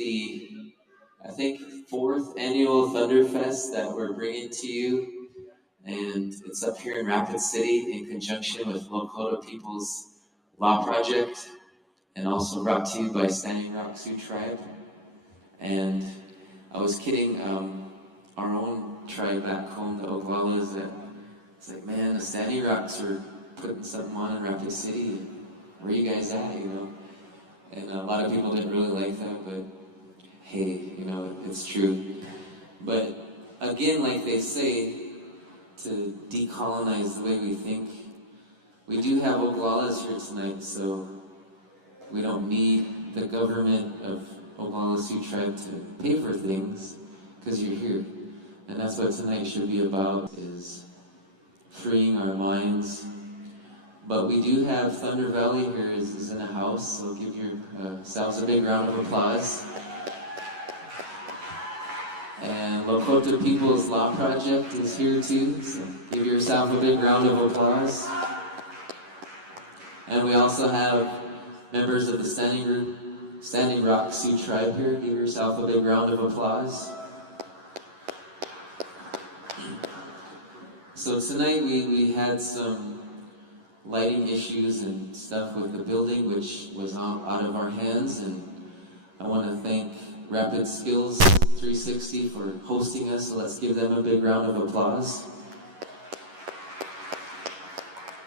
the, I think, 4th annual Thunderfest that we're bringing to you. And it's up here in Rapid City in conjunction with Lakota People's Law Project, and also brought to you by Standing Rock Sioux Tribe. And I was kidding our own tribe back home, the Oglalas, that it's like, man, the Standing Rocks are putting something on in Rapid City. Where you guys at, you know? And a lot of people didn't really like that, but hey, you know, it's true. But again, like they say, to decolonize the way we think, we do have Oglalas here tonight, so we don't need the government of Oglala Sioux Tribe to pay for things, because you're here. And that's what tonight should be about, is freeing our minds. But we do have Thunder Valley here is in the house, so give yourselves a big round of applause. And Lakota People's Law Project is here too, so give yourself a big round of applause. And we also have members of the Standing Rock Sioux Tribe here. Give yourself a big round of applause. So tonight we had some lighting issues and stuff with the building, which was out of our hands, and I want to thank Rapid Skillz 360 for hosting us, so let's give them a big round of applause.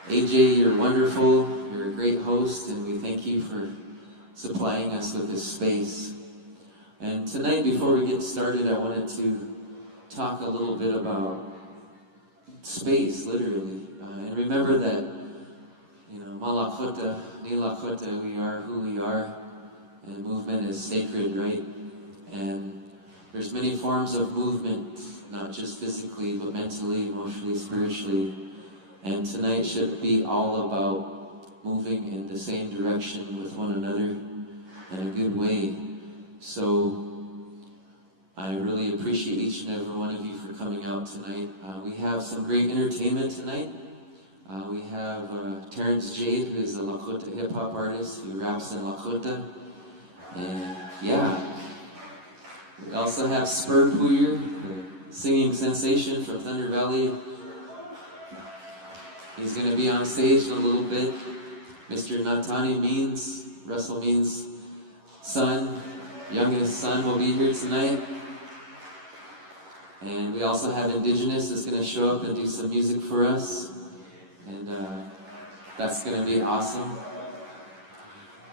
AJ, you're wonderful, you're a great host, and we thank you for supplying us with this space. And tonight, before we get started, I wanted to talk a little bit about space, literally. And remember that, you know, Malakota, Ni Lakota, we are who we are, and movement is sacred, right? And there's many forms of movement, not just physically, but mentally, emotionally, spiritually. And tonight should be all about moving in the same direction with one another in a good way. So I really appreciate each and every one of you for coming out tonight. We have some great entertainment tonight. We have Terrence Jade, who is a Lakota hip-hop artist who raps in Lakota. And yeah, we also have Spur Puyer, the singing sensation from Thunder Valley. He's going to be on stage in a little bit. Mr. Natani Means, Russell Means' son, youngest son, will be here tonight. And we also have Indigenous that's going to show up and do some music for us. And that's going to be awesome.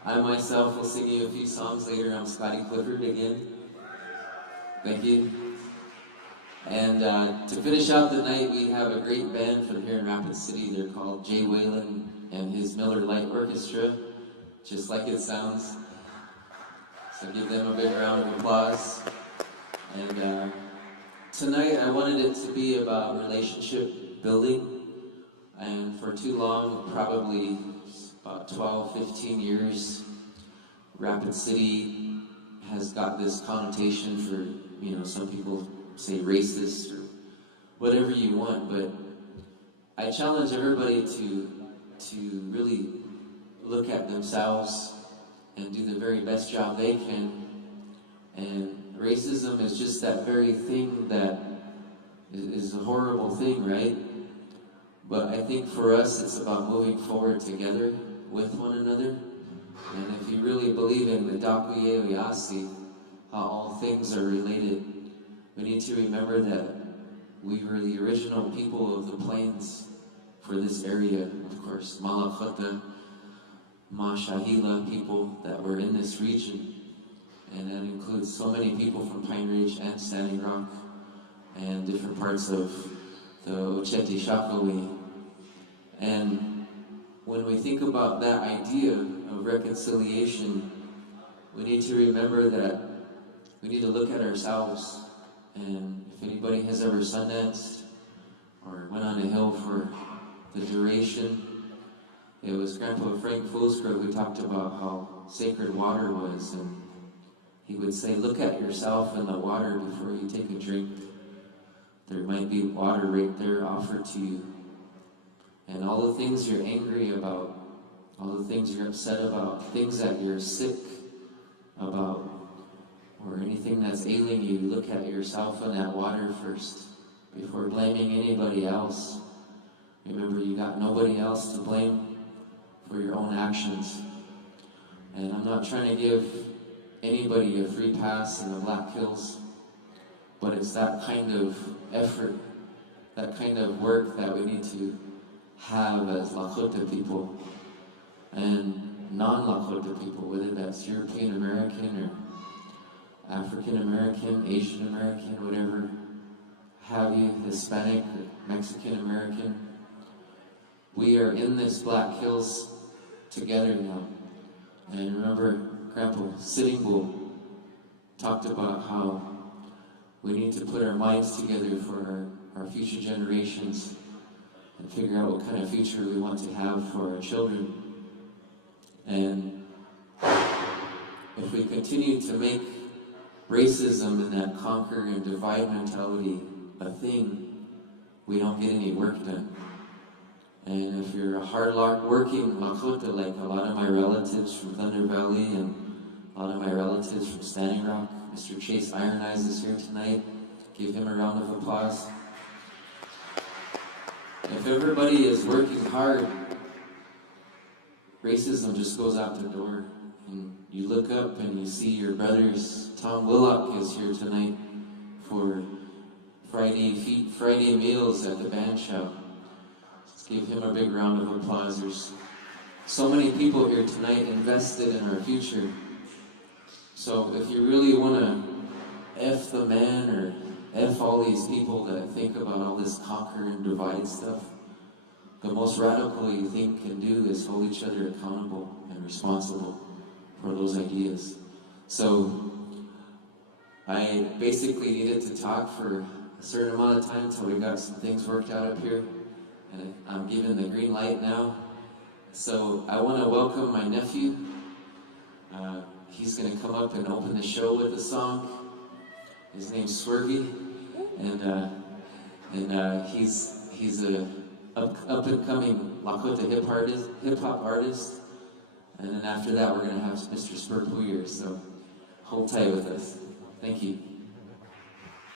I myself will sing you a few songs later. I'm Scotti Clifford again. Thank you. And to finish out the night, we have a great band from here in Rapid City. They're called Jay Whalen and his Miller Light Orchestra, just like it sounds. So give them a big round of applause. And tonight I wanted it to be about relationship building. And for too long, probably about 12, 15 years, Rapid City has got this connotation for, you know, some people say racist or whatever you want, but I challenge everybody to really look at themselves and do the very best job they can. And racism is just that very thing that is a horrible thing, right? But I think for us, it's about moving forward together with one another. And if you really believe in the Dakuye Oyasi, how all things are related, we need to remember that we were the original people of the plains for this area. Of course, Malakota, Mashahila people that were in this region. And that includes so many people from Pine Ridge and Standing Rock and different parts of the Oceti Vote. And when we think about that idea of reconciliation, we need to remember that we need to look at ourselves. And if anybody has ever sundanced or went on a hill for the duration, it was Grandpa Frank Fosgrove who talked about how sacred water was. And he would say, look at yourself in the water before you take a drink. There might be water right there offered to you. And all the things you're angry about, all the things you're upset about, things that you're sick about, or anything that's ailing you, look at yourself in that water first before blaming anybody else. Remember, you got nobody else to blame for your own actions. And I'm not trying to give anybody a free pass in the Black Hills, but it's that kind of effort, that kind of work that we need to have as Lakota people and non-Lakota people, whether that's European American or African American, Asian American, whatever have you, Hispanic or Mexican American. We are in this Black Hills together now. And remember, Grandpa Sitting Bull talked about how we need to put our minds together for our future generations and figure out what kind of future we want to have for our children. And if we continue to make racism and that conquer and divide mentality a thing, we don't get any work done. And if you're a hard-working Lakota, like a lot of my relatives from Thunder Valley and a lot of my relatives from Standing Rock, Mr. Chase Iron Eyes is here tonight. Give him a round of applause. If everybody is working hard, racism just goes out the door. And you look up and you see your brothers. Tom Willock is here tonight for Friday meals at the band shop. Let's give him a big round of applause. There's so many people here tonight invested in our future. So if you really want to F the man or F all these people that think about all this conquer and divide stuff, the most radical you think can do is hold each other accountable and responsible for those ideas. So I basically needed to talk for a certain amount of time until we got some things worked out up here. And I'm given the green light now. So I want to welcome my nephew. He's going to come up and open the show with a song. His name's Swervy, and he's a up and coming Lakota hip hop artist. And then after that, we're going to have Mr. Spur Puyer. So hold tight with us. Thank you.